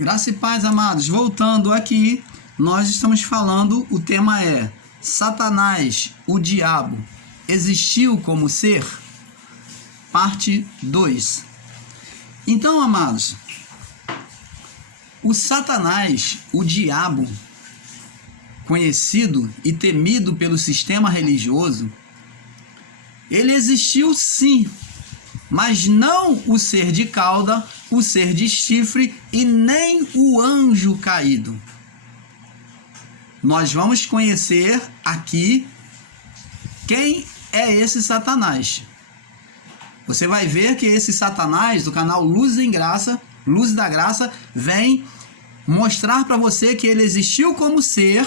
Graça e paz, amados. Voltando aqui, nós estamos falando, o tema é Satanás, o diabo, existiu como ser? Parte 2. Então, amados, o Satanás, o diabo, conhecido e temido pelo sistema religioso, ele existiu sim, mas não o ser de cauda, o ser de chifre e nem o anjo caído. Nós vamos conhecer aqui quem é esse Satanás. Você vai ver que esse Satanás do canal Luz da Graça, vem mostrar para você que ele existiu como ser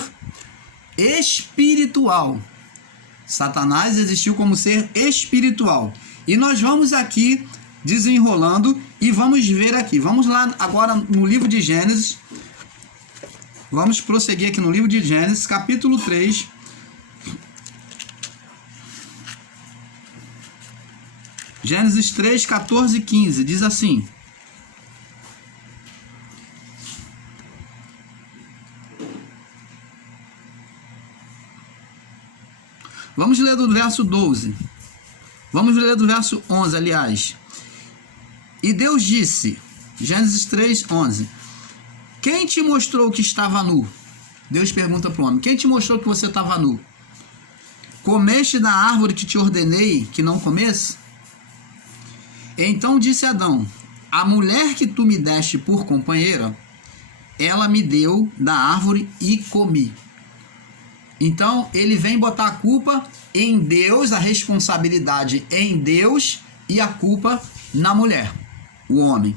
espiritual. Satanás existiu como ser espiritual. E nós vamos aqui desenrolando e vamos ver aqui. Vamos lá agora no livro de Gênesis. Vamos prosseguir aqui no livro de Gênesis, capítulo 3. Gênesis 3, 14 e 15. Diz assim: vamos ler do verso 12. Vamos ler do verso 11, aliás. E Deus disse, Gênesis 3, 11: quem te mostrou que estava nu? Deus pergunta para o homem: quem te mostrou que você estava nu? Comeste da árvore que te ordenei que não comesse? Então disse Adão: a mulher que tu me deste por companheira, ela me deu da árvore e comi. Então ele vem botar a culpa em Deus, a responsabilidade em Deus e a culpa na mulher, o homem,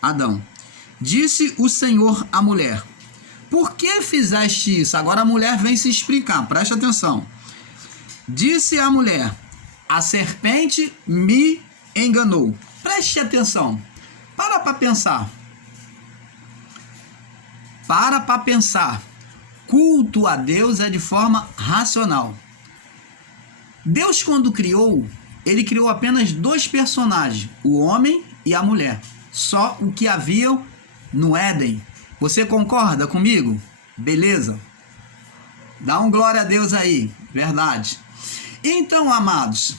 Adão. Disse o Senhor à mulher: por que fizeste isso? Agora a mulher vem se explicar, preste atenção. Disse a mulher: a serpente me enganou. Preste atenção, para pensar. Para pensar. Culto a Deus é de forma racional. Deus, quando criou, ele criou apenas dois personagens, o homem e a mulher. Só o que havia no Éden. Você concorda comigo? Beleza? Dá um glória a Deus aí, verdade. Então, amados,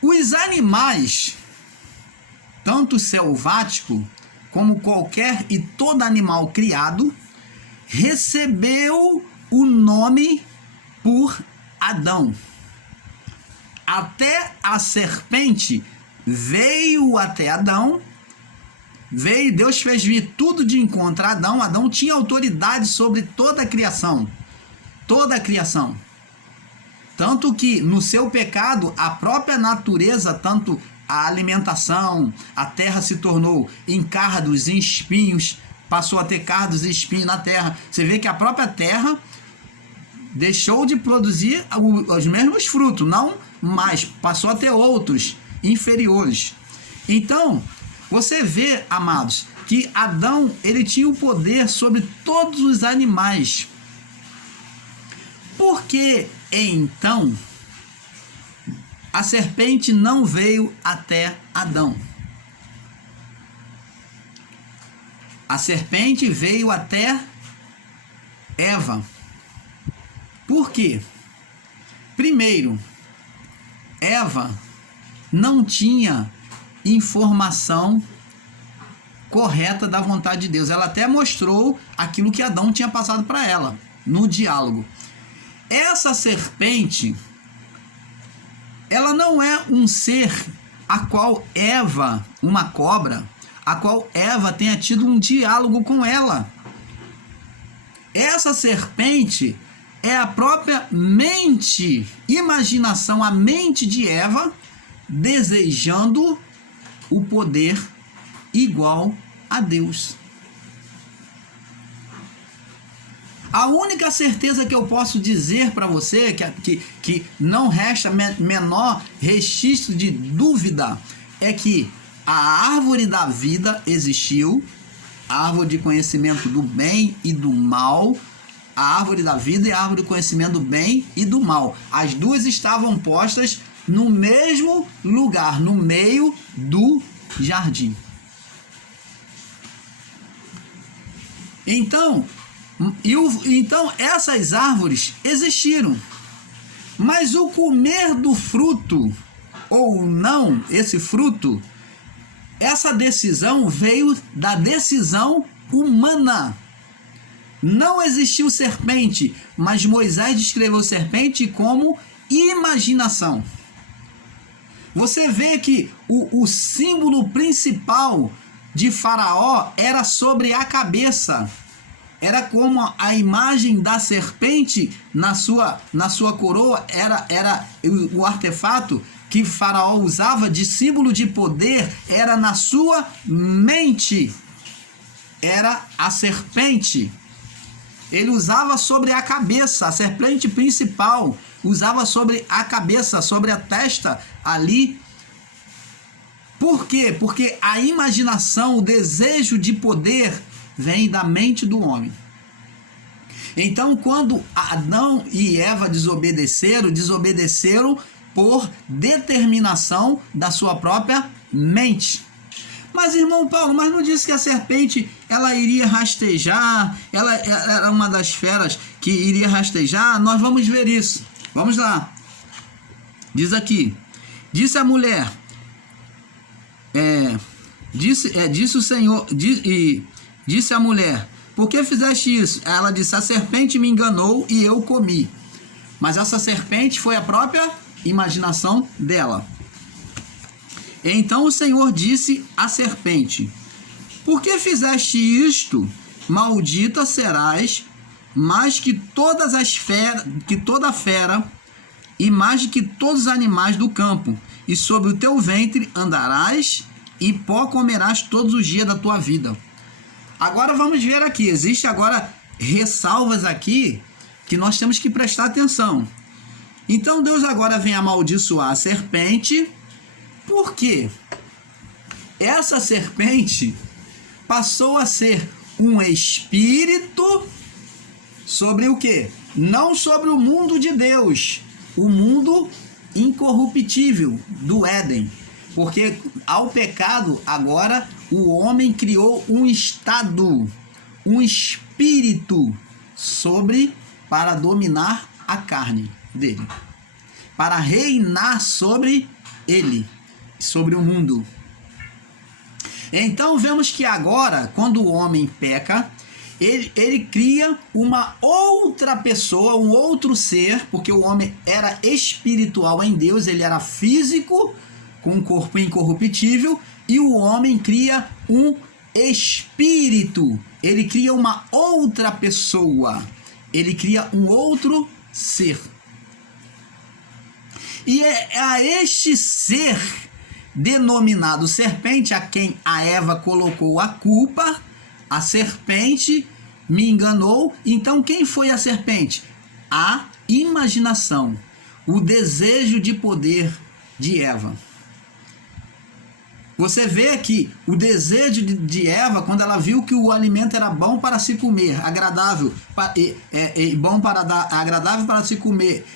os animais, tanto selvático como qualquer e todo animal criado, recebeu o nome por Adão. Até a serpente veio até Adão, Deus fez vir tudo de encontro a Adão. Adão tinha autoridade sobre toda a criação. Toda a criação. Tanto que no seu pecado, a própria natureza, tanto a alimentação, a terra se tornou em cardos, em espinhos, passou a ter cardos e espinhos na terra. Você vê que a própria terra deixou de produzir os mesmos frutos, não mais, passou a ter outros inferiores. Então, você vê, amados, que Adão, ele tinha o poder sobre todos os animais. Por que, então, a serpente não veio até Adão? A serpente veio até Eva. Por quê? Primeiro, Eva não tinha informação correta da vontade de Deus. Ela até mostrou aquilo que Adão tinha passado para ela no diálogo. Essa serpente, ela não é um ser a qual Eva, uma cobra, a qual Eva tenha tido um diálogo com ela. Essa serpente é a própria mente, imaginação, a mente de Eva desejando o poder igual a Deus. A única certeza que eu posso dizer para você, que não resta menor registro de dúvida, é que a árvore da vida existiu, a árvore de conhecimento do bem e do mal, a árvore da vida e a árvore do conhecimento do bem e do mal. As duas estavam postas no mesmo lugar, no meio do jardim. Então, então essas árvores existiram. Mas o comer do fruto, ou não, esse fruto, essa decisão veio da decisão humana. Não existiu serpente, mas Moisés descreveu serpente como imaginação. Você vê que o símbolo principal de Faraó era sobre a cabeça. Era como a imagem da serpente na sua coroa, era o artefato que Faraó usava de símbolo de poder, era na sua mente. Era a serpente. Ele usava sobre a cabeça, a serpente principal usava sobre a cabeça, sobre a testa ali. Por quê? Porque a imaginação, o desejo de poder vem da mente do homem. Então, quando Adão e Eva desobedeceram por determinação da sua própria mente. Mas, irmão Paulo, mas não disse que a serpente ela iria rastejar, ela era uma das feras que iria rastejar? Nós vamos ver isso. Vamos lá. Diz aqui: disse a mulher, disse o Senhor, disse a mulher: por que fizeste isso? Ela disse: a serpente me enganou e eu comi. Mas essa serpente foi a própria imaginação dela. Então o Senhor disse à serpente: por que fizeste isto? Maldita serás mais que todas as feras, que toda fera, e mais que todos os animais do campo, e sobre o teu ventre andarás, e pó comerás todos os dias da tua vida. Agora vamos ver aqui, existe agora ressalvas aqui que nós temos que prestar atenção. Então Deus agora vem amaldiçoar a serpente. Por quê? Essa serpente passou a ser um espírito sobre o quê? Não sobre o mundo de Deus, o mundo incorruptível do Éden. Porque ao pecado, agora o homem criou um estado, um espírito para dominar a carne dele, para reinar sobre ele, sobre o mundo. Então vemos que agora, quando o homem peca, ele cria uma outra pessoa, um outro ser, porque o homem era espiritual em Deus, ele era físico, com um corpo incorruptível, e o homem cria um espírito, ele cria uma outra pessoa, ele cria um outro ser. E é a este ser denominado serpente, a quem a Eva colocou a culpa, a serpente me enganou. Então quem foi a serpente? A imaginação, o desejo de poder de Eva. Você vê aqui o desejo de Eva, quando ela viu que o alimento era bom para se comer, agradável, bom para dar, agradável para se comer,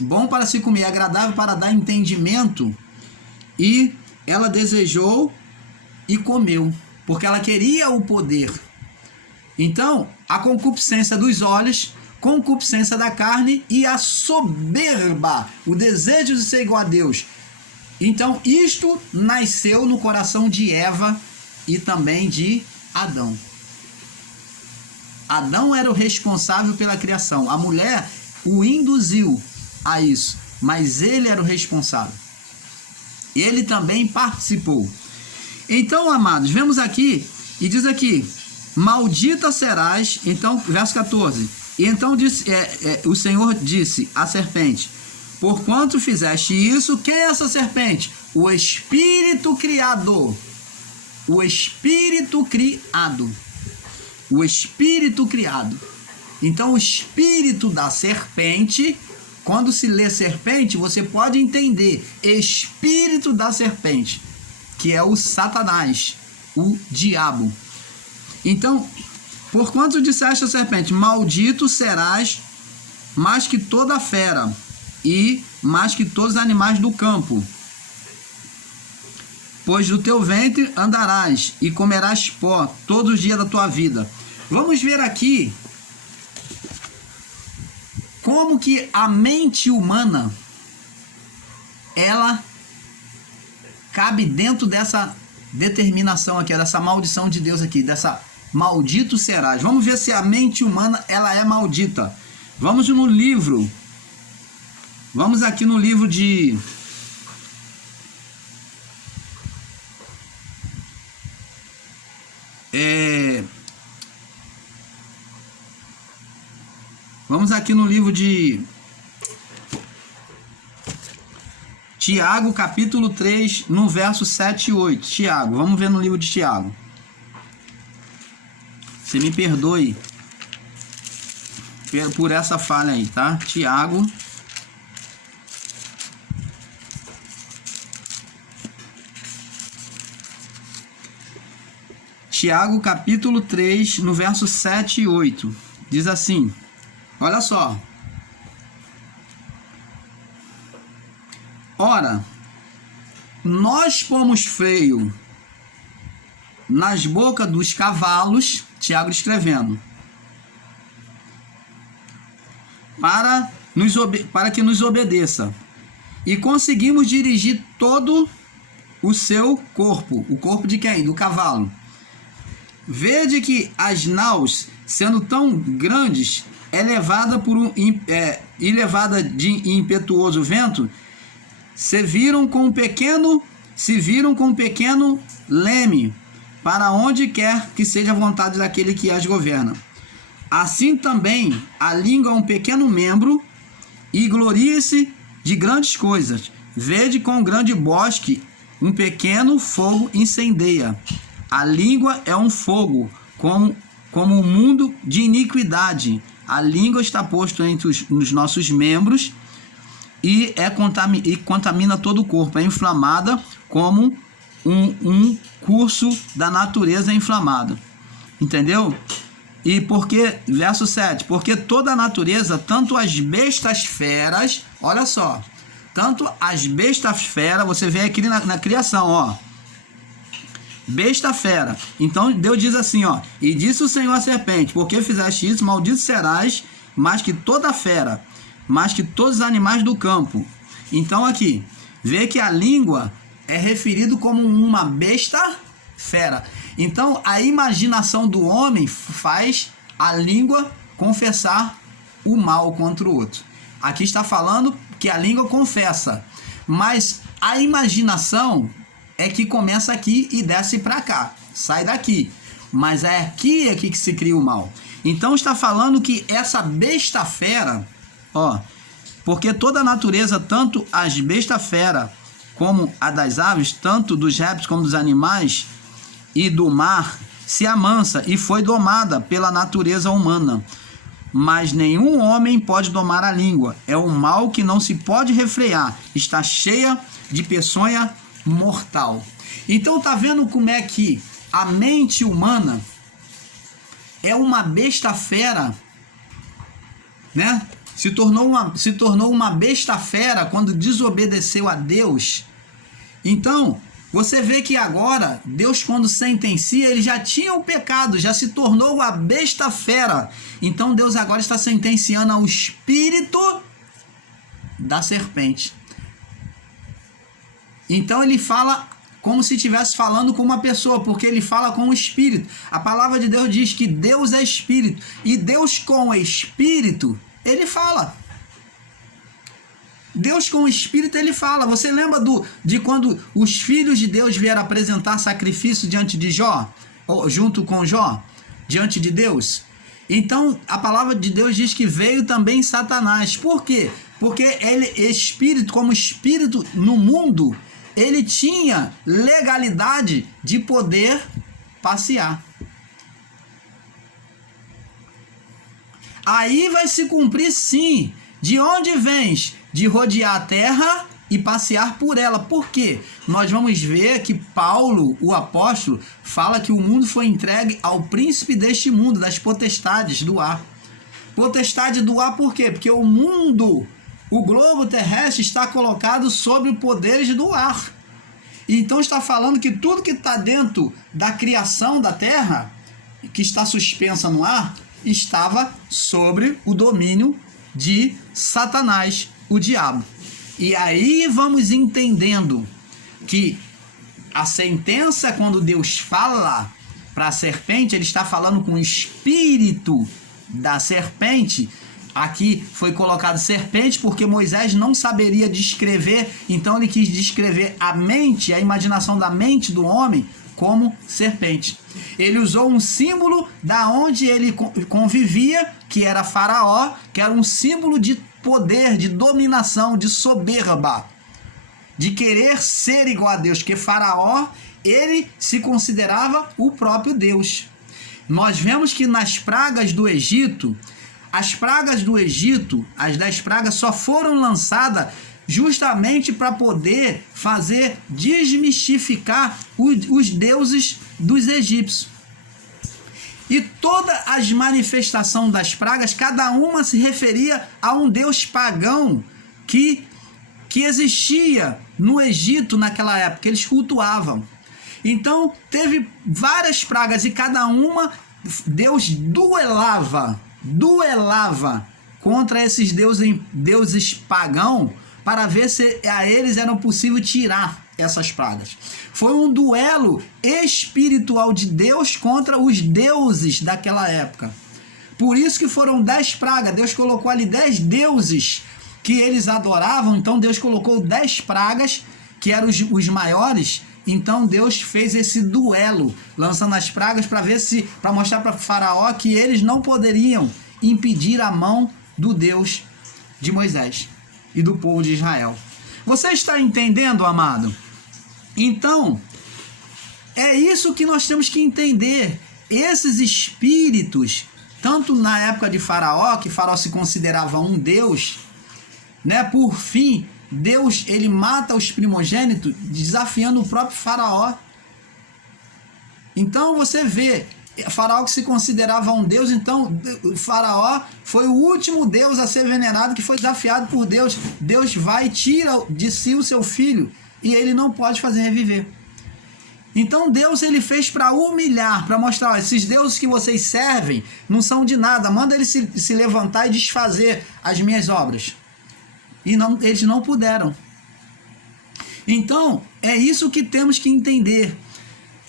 bom para se comer, agradável para dar entendimento, e ela desejou e comeu, porque ela queria o poder. Então, a concupiscência dos olhos, concupiscência da carne e a soberba, o desejo de ser igual a Deus. Então, isto nasceu no coração de Eva e também de Adão. Adão era o responsável pela criação. A mulher o induziu a isso, mas ele era o responsável. Ele também participou. Então, amados, vemos aqui, e diz aqui: maldita serás. Então, verso 14. E então disse, o Senhor disse à serpente: porquanto fizeste isso, quem é essa serpente? O Espírito criado. O Espírito criado. O Espírito criado. Então, o espírito da serpente, quando se lê serpente, você pode entender espírito da serpente, que é o Satanás, o diabo. Então, porquanto disseste à serpente: maldito serás mais que toda fera, e mais que todos os animais do campo. Pois do teu ventre andarás, e comerás pó todos os dias da tua vida. Vamos ver aqui como que a mente humana ela cabe dentro dessa determinação aqui, dessa maldição de Deus aqui, dessa maldito serás. Vamos ver se a mente humana ela é maldita. Vamos no livro. Vamos aqui no livro de vamos aqui no livro de Tiago, capítulo 3, no verso 7 e 8. Tiago, vamos ver no livro de Tiago. Você me perdoe por essa falha aí, tá? Tiago. Tiago, capítulo 3, no verso 7 e 8. Diz assim, olha só. Ora, nós pomos freio nas bocas dos cavalos, Tiago escrevendo, para que nos obedeça, e conseguimos dirigir todo o seu corpo. O corpo de quem? Do cavalo. Vede que as naus, sendo tão grandes, levada de impetuoso vento, se viram com um pequeno leme, para onde quer que seja a vontade daquele que as governa. Assim também a língua é um pequeno membro, e gloria-se de grandes coisas. Vede com um grande bosque, um pequeno fogo incendeia. A língua é um fogo, como um mundo de iniquidade. A língua está posta entre os nossos membros, e contamina todo o corpo, é inflamada como um curso da natureza inflamada. Entendeu? E porque, verso 7, porque toda a natureza, tanto as bestas feras, olha só, tanto as bestas feras, você vê aqui na criação, ó, besta fera. Então Deus diz assim, ó, e disse o Senhor à serpente, porque fizeste isso, maldito serás, mais que toda fera, mais que todos os animais do campo. Então aqui, vê que a língua é referido como uma besta fera. Então a imaginação do homem faz a língua confessar o mal contra o outro. Aqui está falando que a língua confessa, mas a imaginação é que começa aqui e desce para cá, sai daqui. Mas é aqui que se cria o mal. Então está falando que essa besta fera, ó, porque toda a natureza, tanto as bestas fera como a das aves, tanto dos répteis como dos animais e do mar, se amansa e foi domada pela natureza humana. Mas nenhum homem pode domar a língua. É um mal que não se pode refrear. Está cheia de peçonha mortal. Então tá vendo como é que a mente humana é uma besta fera, né? Se tornou uma besta fera quando desobedeceu a Deus. Então, você vê que agora, Deus quando sentencia, ele já tinha o pecado, já se tornou a besta fera. Então Deus agora está sentenciando ao espírito da serpente. Então ele fala como se estivesse falando com uma pessoa, porque ele fala com o espírito. A palavra de Deus diz que Deus é espírito, e Deus com o espírito, ele fala. Deus com o espírito, ele fala. Você lembra de quando os filhos de Deus vieram apresentar sacrifício diante de Jó, ou junto com Jó, diante de Deus? Então a palavra de Deus diz que veio também Satanás. Por quê? Porque ele, espírito, como espírito no mundo, ele tinha legalidade de poder passear. Aí vai se cumprir, sim. De onde vens? De rodear a terra e passear por ela. Por quê? Nós vamos ver que Paulo, o apóstolo, fala que o mundo foi entregue ao príncipe deste mundo, das potestades do ar. Potestade do ar por quê? Porque o mundo, o globo terrestre está colocado sobre poderes do ar. Então está falando que tudo que está dentro da criação da terra, que está suspensa no ar estava sobre o domínio de Satanás, o diabo. E aí vamos entendendo que a sentença, quando Deus fala para a serpente, ele está falando com o espírito da serpente. Aqui foi colocado serpente porque Moisés não saberia descrever, então ele quis descrever a mente, a imaginação da mente do homem como serpente. Ele usou um símbolo da onde ele convivia, que era Faraó, que era um símbolo de poder, de dominação, de soberba, de querer ser igual a Deus, porque Faraó, ele se considerava o próprio Deus. Nós vemos que nas pragas do Egito, as pragas do Egito, as 10 pragas, só foram lançadas justamente para poder fazer desmistificar os deuses dos egípcios. E todas as manifestações das pragas, cada uma se referia a um deus pagão que existia no Egito naquela época, eles cultuavam. Então teve várias pragas e cada uma Deus duelava contra esses deuses pagãos para ver se a eles era possível tirar essas pragas. Foi um duelo espiritual de Deus contra os deuses daquela época. Por isso que foram 10 pragas. Deus colocou ali 10 deuses que eles adoravam. Então Deus colocou 10 pragas, que eram os maiores. Então Deus fez esse duelo, lançando as pragas para mostrar para Faraó que eles não poderiam impedir a mão do Deus de Moisés e do povo de Israel. Você está entendendo, amado? Então, é isso que nós temos que entender. Esses espíritos, tanto na época de Faraó, que Faraó se considerava um deus, né? Por fim, Deus, ele mata os primogênitos, desafiando o próprio Faraó. Então você vê, Faraó que se considerava um deus, então o Faraó foi o último deus a ser venerado, que foi desafiado por Deus. Deus vai e tira de si o seu filho, e ele não pode fazer reviver. Então Deus, ele fez para humilhar, para mostrar, ó, esses deuses que vocês servem não são de nada, manda eles se levantar e desfazer as minhas obras. E não, eles não puderam. Então, é isso que temos que entender.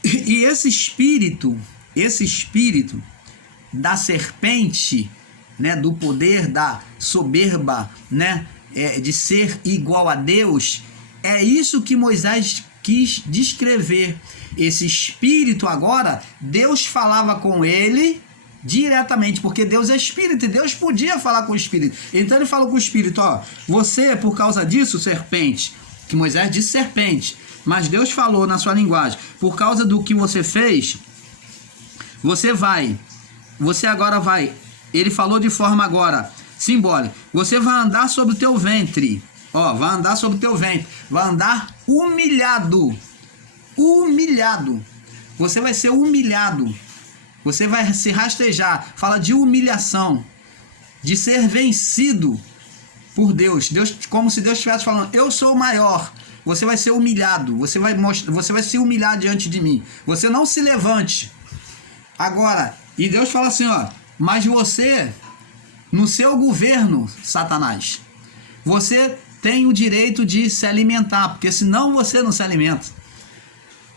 E esse espírito da serpente, né, do poder, da soberba, né, de ser igual a Deus, é isso que Moisés quis descrever. Esse espírito agora, Deus falava com ele diretamente, porque Deus é espírito e Deus podia falar com o espírito. Então ele falou com o espírito, ó, você, por causa disso, serpente, que Moisés disse serpente, mas Deus falou na sua linguagem, por causa do que você fez, você agora vai, ele falou de forma agora simbólica, você vai andar sobre o teu ventre, ó, vai andar sobre o teu ventre, vai andar humilhado, você vai ser humilhado, você vai se rastejar, fala de humilhação, de ser vencido por Deus, como se Deus estivesse falando, eu sou o maior, você vai ser humilhado, você vai se humilhar diante de mim, você não se levante. Agora, e Deus fala assim, ó, mas você, no seu governo, Satanás, você tem o direito de se alimentar, porque senão você não se alimenta.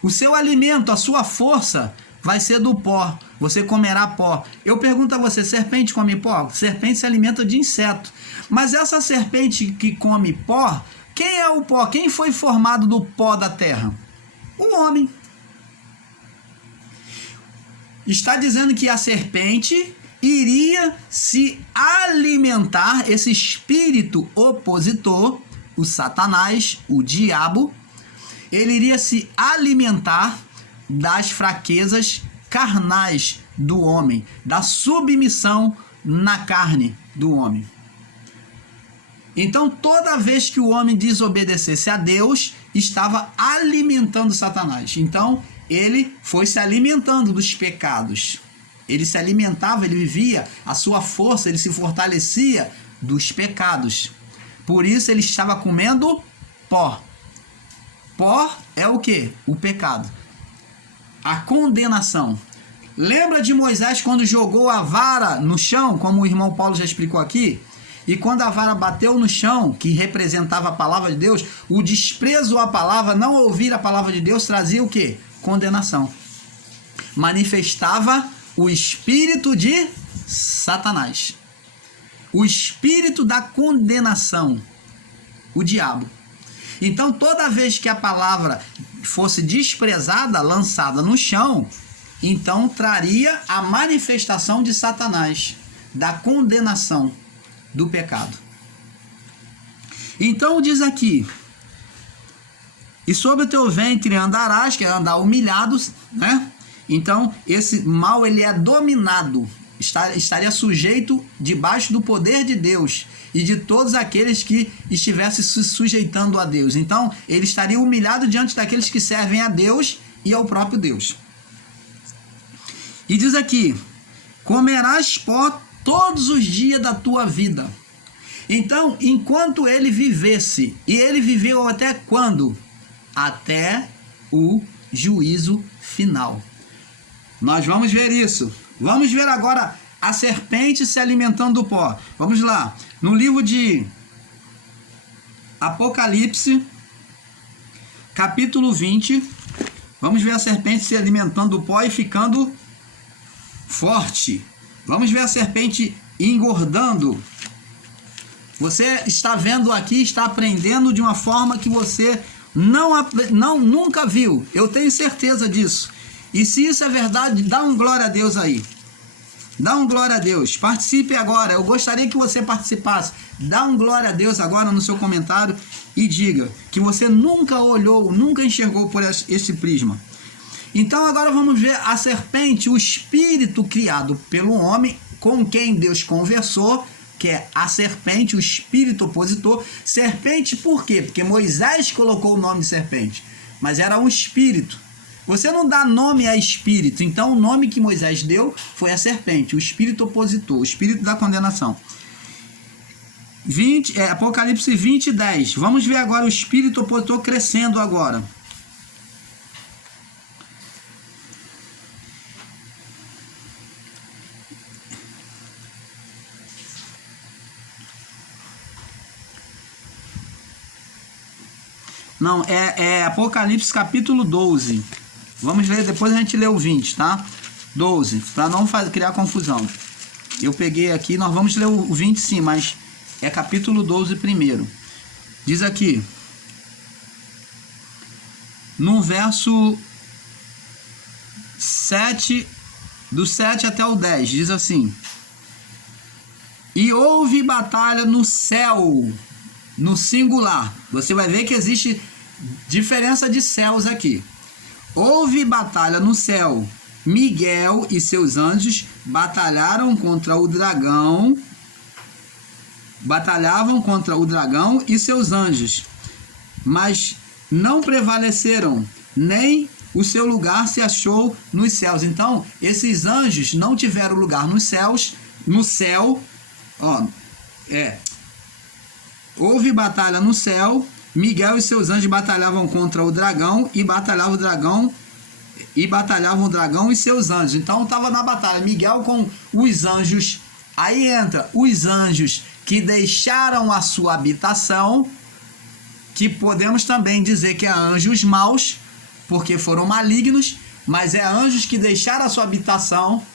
O seu alimento, a sua força vai ser do pó, você comerá pó. Eu pergunto a você, serpente come pó? Serpente se alimenta de inseto. Mas essa serpente que come pó, quem é o pó? Quem foi formado do pó da terra? O homem. Está dizendo que a serpente iria se alimentar, esse espírito opositor, o Satanás, o diabo, ele iria se alimentar das fraquezas carnais do homem, da submissão na carne do homem. Então, toda vez que o homem desobedecesse a Deus, estava alimentando Satanás. Então, ele foi se alimentando dos pecados. Ele se alimentava, ele vivia a sua força, ele se fortalecia dos pecados. Por isso, ele estava comendo pó. Pó é o quê? O pecado. A condenação. Lembra de Moisés quando jogou a vara no chão, como o irmão Paulo já explicou aqui? E quando a vara bateu no chão, que representava a palavra de Deus, o desprezo à palavra, não ouvir a palavra de Deus, trazia o quê? Condenação. Manifestava o espírito de Satanás. O espírito da condenação. O diabo. Então, toda vez que a palavra fosse desprezada, lançada no chão, então traria a manifestação de Satanás, da condenação, do pecado. Então diz aqui, e sobre o teu ventre andarás, que é andar humilhado, né? Então esse mal ele é dominado, estaria sujeito debaixo do poder de Deus e de todos aqueles que estivessem se sujeitando a Deus. Então ele estaria humilhado diante daqueles que servem a Deus e ao próprio Deus. E diz aqui, comerás pó todos os dias da tua vida. Então, enquanto ele vivesse, e ele viveu até quando? Até o juízo final. Nós vamos ver isso. Vamos ver agora a serpente se alimentando do pó. Vamos lá. No livro de Apocalipse, capítulo 20, vamos ver a serpente se alimentando do pó e ficando forte. Vamos ver a serpente engordando. Você está vendo aqui, está aprendendo de uma forma que você nunca viu. Eu tenho certeza disso. E se isso é verdade, dá um glória a Deus aí. Dá um glória a Deus. Participe agora. Eu gostaria que você participasse. Dá um glória a Deus agora no seu comentário e diga que você nunca olhou, nunca enxergou por esse prisma. Então agora vamos ver a serpente, o espírito criado pelo homem, com quem Deus conversou, que é a serpente, o espírito opositor. Serpente por quê? Porque Moisés colocou o nome de serpente, mas era um espírito. Você não dá nome a espírito, então o nome que Moisés deu foi a serpente, o espírito opositor, o espírito da condenação. Apocalipse 20, 10. Vamos ver agora o espírito opositor crescendo agora. Não, é Apocalipse capítulo 12. Vamos ler, depois a gente lê o 20, tá? 12, para não criar confusão. Eu peguei aqui, nós vamos ler o 20 sim, mas é capítulo 12 primeiro. Diz aqui, no verso 7, do 7 até o 10, diz assim: e houve batalha no céu, no singular. Você vai ver que existe diferença de céus aqui. Houve batalha no céu. Miguel e seus anjos batalhavam contra o dragão e seus anjos, mas não prevaleceram, nem o seu lugar se achou nos céus. Então, esses anjos não tiveram lugar nos céus, no céu, houve batalha no céu. Miguel e seus anjos batalhavam contra o dragão e batalhavam o dragão e seus anjos. Então estava na batalha Miguel com os anjos. Aí entra os anjos que deixaram a sua habitação, que podemos também dizer que é anjos maus, porque foram malignos, mas é anjos que deixaram a sua habitação.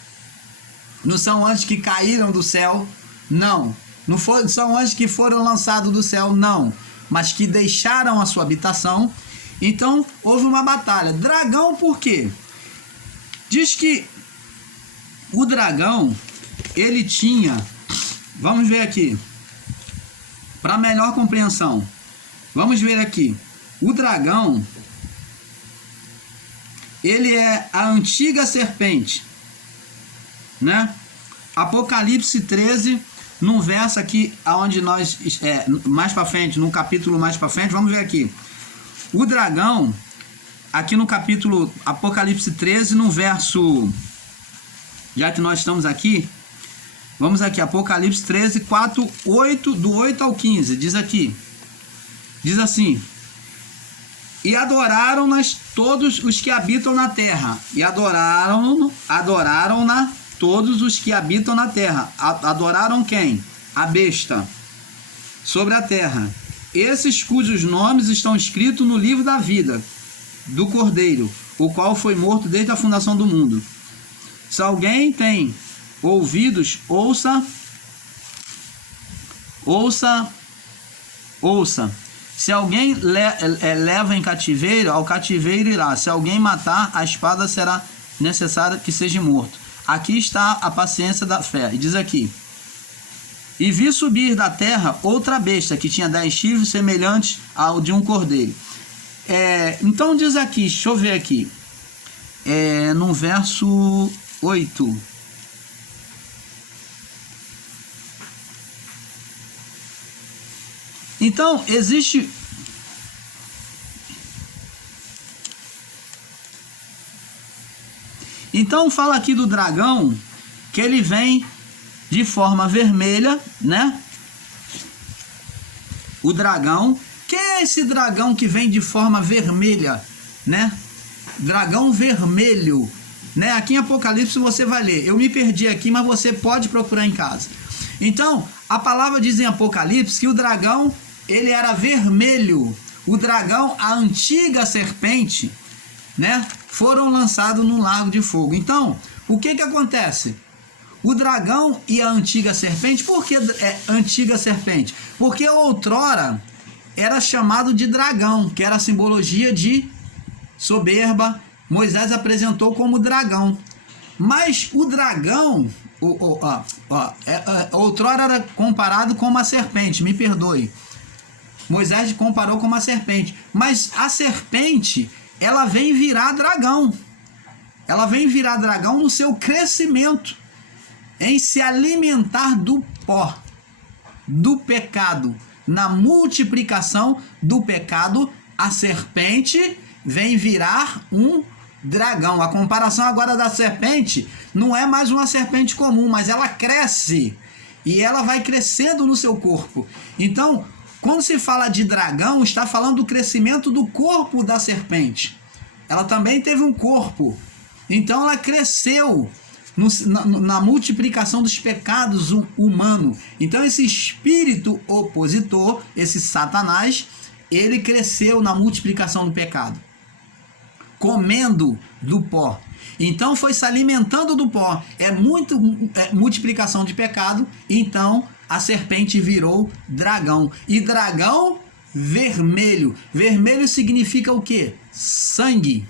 Não são anjos que caíram do céu, não. Não são anjos que foram lançados do céu, não, mas que deixaram a sua habitação. Então houve uma batalha. Dragão por quê? Diz que o dragão, ele tinha, vamos ver aqui, para melhor compreensão, vamos ver aqui, o dragão, ele é a antiga serpente, né? Apocalipse 13, num verso aqui, aonde nós, mais para frente, num capítulo mais para frente, vamos ver aqui. O dragão, aqui no capítulo Apocalipse 13, no verso, já que nós estamos aqui, vamos aqui, Apocalipse 13, 4, 8, do 8 ao 15, diz aqui, diz assim: E adoraram-nas todos os que habitam na terra. E adoraram-na todos os que habitam na terra. Adoraram quem? A besta sobre a terra. Esses cujos nomes estão escritos no livro da vida do Cordeiro, o qual foi morto desde a fundação do mundo. Se alguém tem ouvidos, ouça. Se alguém leva em cativeiro, ao cativeiro irá. Se alguém matar, a espada será necessária que seja morto. Aqui está a paciência da fé. E diz aqui: e vi subir da terra outra besta, que tinha 10 chifres, semelhantes ao de um cordeiro. Então diz aqui, deixa eu ver aqui, no verso 8. Então, existe... Então, fala aqui do dragão, que ele vem de forma vermelha, né? O dragão. Quem é esse dragão que vem de forma vermelha, né? Dragão vermelho, né? Aqui em Apocalipse você vai ler. Eu me perdi aqui, mas você pode procurar em casa. Então, a palavra diz em Apocalipse que o dragão, ele era vermelho. O dragão, a antiga serpente, né, foram lançados no lago de fogo. Então, o que acontece? O dragão e a antiga serpente, por que antiga serpente? Porque outrora era chamado de dragão, que era a simbologia de soberba. Moisés apresentou como dragão. Mas o dragão, outrora era comparado com uma serpente, me perdoe. Moisés comparou com uma serpente, mas a serpente, ela vem virar dragão. Ela vem virar dragão no seu crescimento, em se alimentar do pó, do pecado. Na multiplicação do pecado, a serpente vem virar um dragão. A comparação agora da serpente não é mais uma serpente comum, mas ela cresce e ela vai crescendo no seu corpo. Então, quando se fala de dragão, está falando do crescimento do corpo da serpente. Ela também teve um corpo. Então ela cresceu na multiplicação dos pecados humanos. Então esse espírito opositor, esse Satanás, ele cresceu na multiplicação do pecado, comendo do pó. Então foi se alimentando do pó. Multiplicação de pecado. Então a serpente virou dragão. E dragão vermelho. Vermelho significa o quê? Sangue.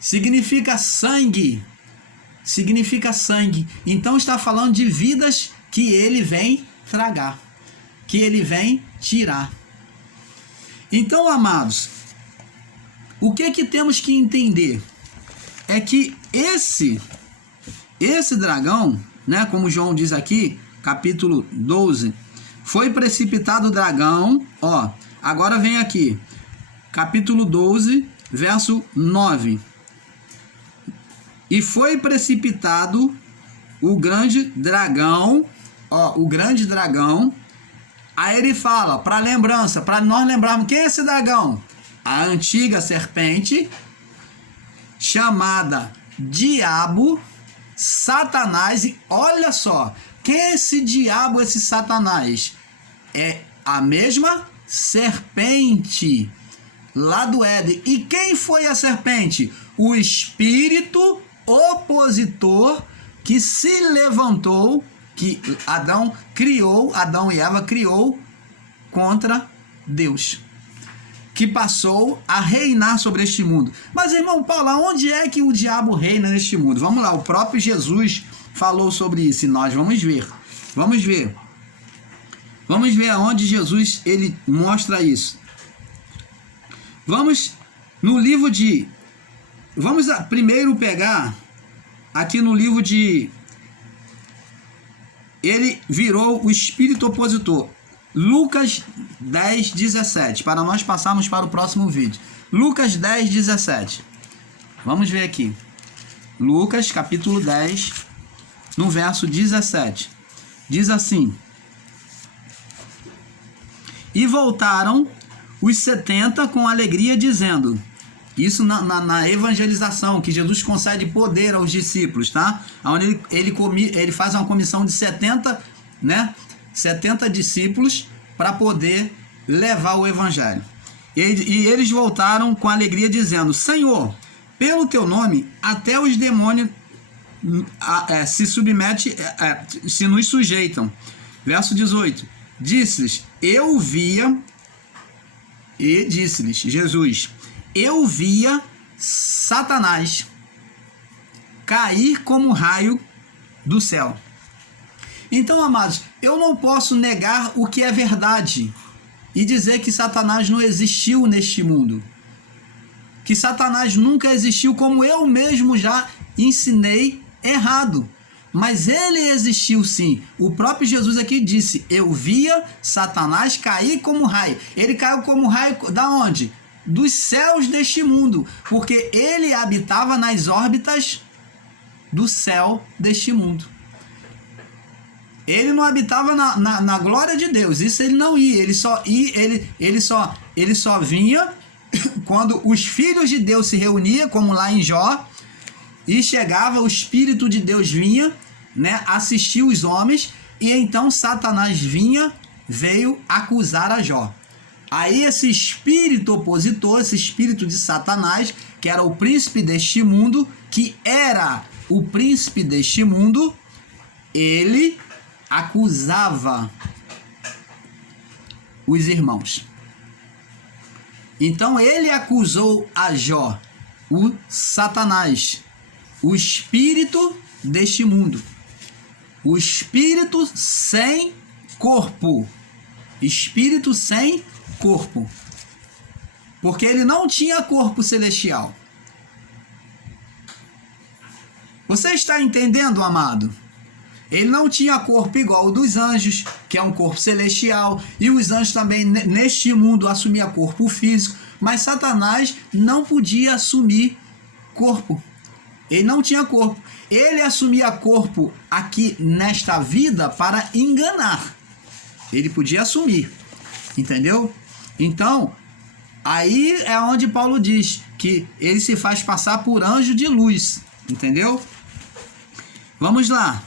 Significa sangue. Significa sangue. Então está falando de vidas que ele vem tragar, que ele vem tirar. Então, amados, o que temos que entender é que esse dragão, né, como João diz aqui, capítulo 12, foi precipitado o dragão, ó, agora vem aqui, capítulo 12, verso 9. E foi precipitado o grande dragão, ó, o grande dragão. Aí ele fala, para lembrança, para nós lembrarmos, quem é esse dragão? A antiga serpente, chamada Diabo, Satanás. E olha só, quem é esse diabo, esse Satanás? É a mesma serpente lá do Éden. E quem foi a serpente? O espírito opositor que se levantou, que Adão e Eva criou contra Deus, que passou a reinar sobre este mundo. Mas, irmão Paulo, onde é que o diabo reina neste mundo? Vamos lá, o próprio Jesus falou sobre isso e nós vamos ver. Vamos ver aonde Jesus ele mostra isso. Vamos no livro de... Vamos primeiro pegar aqui no livro de... Ele virou o espírito opositor. Lucas 10, 17. Para nós passarmos para o próximo vídeo. Lucas 10, 17. Vamos ver aqui. Lucas, capítulo 10, no verso 17. Diz assim: e voltaram os 70 com alegria, dizendo... Isso na evangelização, que Jesus concede poder aos discípulos, tá? Onde ele faz uma comissão de 70, né? 70 discípulos para poder levar o evangelho. E eles voltaram com alegria, dizendo: Senhor, pelo teu nome, até os demônios se submetem, se nos sujeitam. Verso 18. Disse-lhes, Jesus, eu via Satanás cair como raio do céu. Então, amados, eu não posso negar o que é verdade e dizer que Satanás não existiu neste mundo. Que Satanás nunca existiu, como eu mesmo já ensinei errado. Mas ele existiu sim. O próprio Jesus aqui disse, eu via Satanás cair como raio. Ele caiu como raio da onde? Dos céus deste mundo, porque ele habitava nas órbitas do céu deste mundo. Ele não habitava na glória de Deus, isso ele não ia, ele só vinha quando os filhos de Deus se reuniam, como lá em Jó, e chegava, o Espírito de Deus vinha, né, assistir os homens, e então Satanás veio acusar a Jó. Aí esse espírito opositor, esse espírito de Satanás, que era o príncipe deste mundo, ele acusava os irmãos. Então ele acusou a Jó, o Satanás, o espírito deste mundo, o espírito sem corpo, espírito sem corpo, porque ele não tinha corpo celestial. Você está entendendo, amado? Ele não tinha corpo igual ao dos anjos, que é um corpo celestial, e os anjos também neste mundo assumiam corpo físico, mas Satanás não podia assumir corpo. Ele não tinha corpo. Ele assumia corpo aqui nesta vida para enganar. Ele podia assumir, entendeu? Então, aí é onde Paulo diz que ele se faz passar por anjo de luz, entendeu? Vamos lá.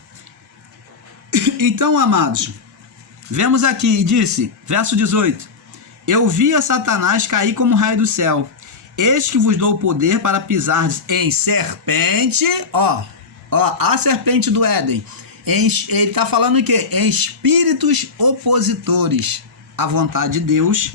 Então, amados, vemos aqui, e disse, verso 18, eu via Satanás cair como raio do céu, eis que vos dou o poder para pisar em serpente, a serpente do Éden, ele está falando o quê? Em espíritos opositores à vontade de Deus,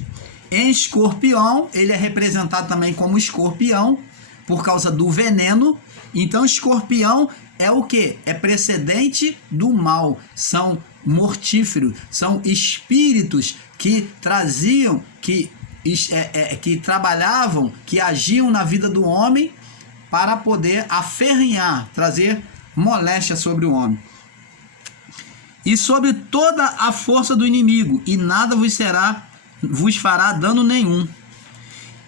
em escorpião, ele é representado também como escorpião, por causa do veneno. Então escorpião é o que? É precedente do mal, são mortíferos, são espíritos que traziam, que trabalhavam, que agiam na vida do homem para poder aferrinhar, trazer moléstia sobre o homem. E sobre toda a força do inimigo, e nada vos fará dano nenhum.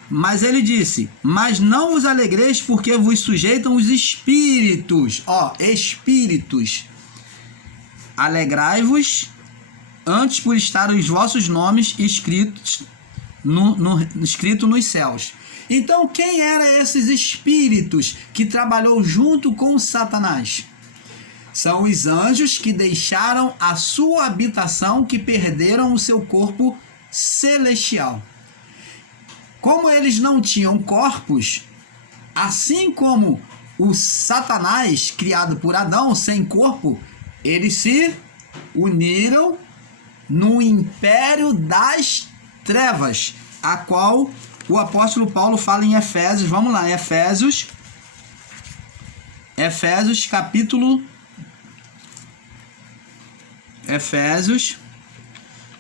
Mas ele disse, mas não vos alegreis porque vos sujeitam os espíritos. Espíritos. Alegrai-vos antes por estarem os vossos nomes escritos nos céus. Então quem eram esses espíritos que trabalhou junto com Satanás? São os anjos que deixaram a sua habitação, que perderam o seu corpo celestial. Como eles não tinham corpos, assim como o Satanás, criado por Adão, sem corpo, eles se uniram no império das trevas, a qual o apóstolo Paulo fala em Efésios. Vamos lá, Efésios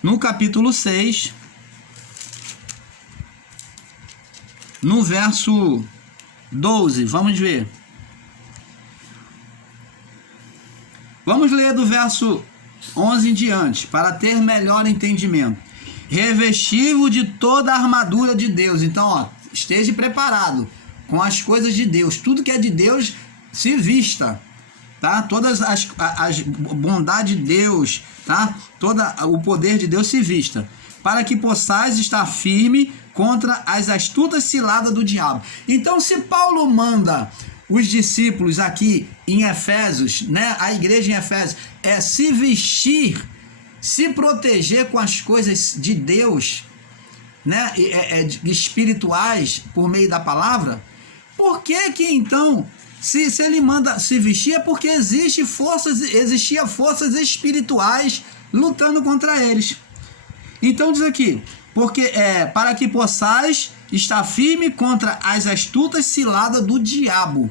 no capítulo 6, no verso 12, vamos ver. Vamos ler do verso 11 em diante, para ter melhor entendimento. Revesti-vos de toda a armadura de Deus. Então, esteja preparado com as coisas de Deus. Tudo que é de Deus, se vista, tá? Todas as bondades de Deus, tá? Todo o poder de Deus se vista, para que possais estar firme contra as astutas ciladas do diabo. Então, se Paulo manda os discípulos aqui em Efésios, né, a igreja em Efésios, se vestir, se proteger com as coisas de Deus, né, espirituais por meio da palavra, por que então, se ele manda se vestir, é porque existiam forças espirituais lutando contra eles. Então diz aqui, porque para que possais estar firme contra as astutas ciladas do diabo.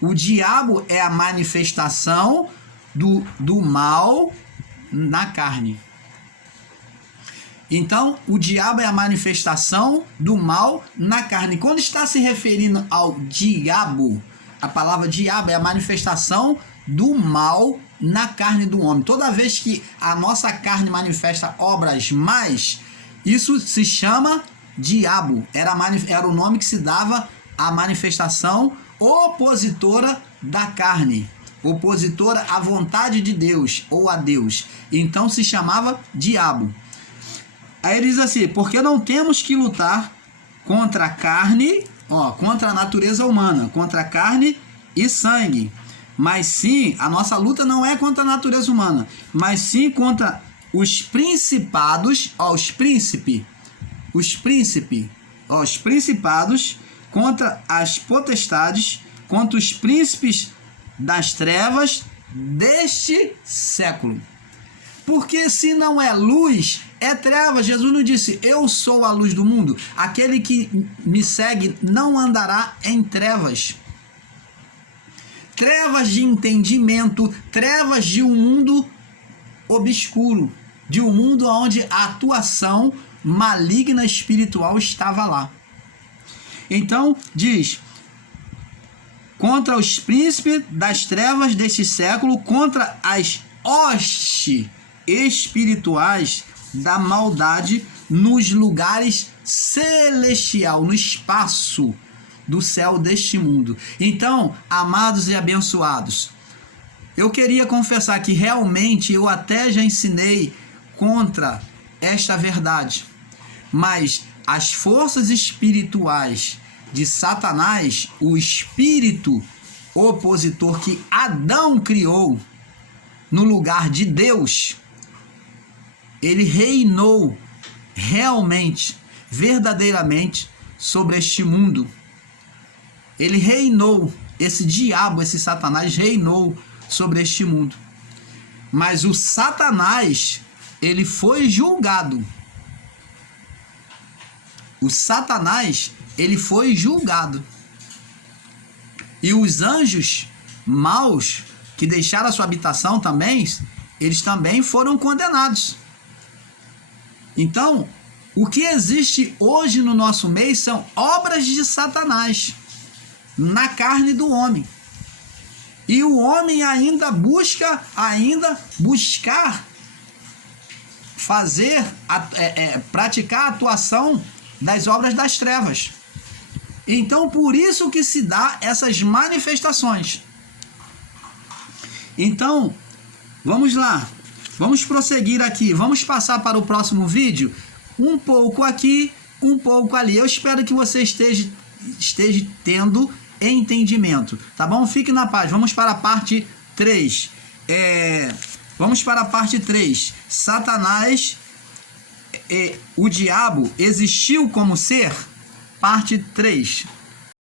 O diabo é a manifestação do mal na carne. Então, o diabo é a manifestação do mal na carne. Quando está se referindo ao diabo, a palavra diabo é a manifestação do mal na carne do homem. Toda vez que a nossa carne manifesta obras más, isso se chama diabo. Era o nome que se dava à manifestação opositora da carne, opositora à vontade de Deus ou a Deus. Então se chamava diabo. Aí ele diz assim, porque não temos que lutar contra a carne, contra a natureza humana, contra a carne e sangue, mas sim, a nossa luta não é contra a natureza humana, mas sim contra os principados, os principados, contra as potestades, contra os príncipes das trevas deste século. Porque se não é luz, é treva. Jesus não disse, eu sou a luz do mundo. Aquele que me segue não andará em trevas. Trevas de entendimento, trevas de um mundo obscuro, de um mundo onde a atuação maligna espiritual estava lá. Então, diz, contra os príncipes das trevas deste século, contra as hostes espirituais da maldade nos lugares celestial, no espaço do céu deste mundo. Então, amados e abençoados, eu queria confessar que realmente eu até já ensinei contra esta verdade, mas as forças espirituais de Satanás, o espírito opositor que Adão criou no lugar de Deus, ele reinou realmente, verdadeiramente sobre este mundo. Ele reinou, esse diabo, esse Satanás reinou sobre este mundo. Mas o Satanás, ele foi julgado. O Satanás, ele foi julgado. E os anjos maus, que deixaram a sua habitação também, eles também foram condenados. Então, o que existe hoje no nosso meio são obras de Satanás na carne do homem. E o homem ainda buscar praticar a atuação das obras das trevas. Então, por isso que se dá essas manifestações. Então, vamos lá. Vamos prosseguir aqui. Vamos passar para o próximo vídeo. Um pouco aqui, um pouco ali. Eu espero que você esteja tendo entendimento. Tá bom? Fique na paz. Vamos para a parte 3. Vamos para a parte 3. Satanás, o diabo, existiu como ser? Parte 3.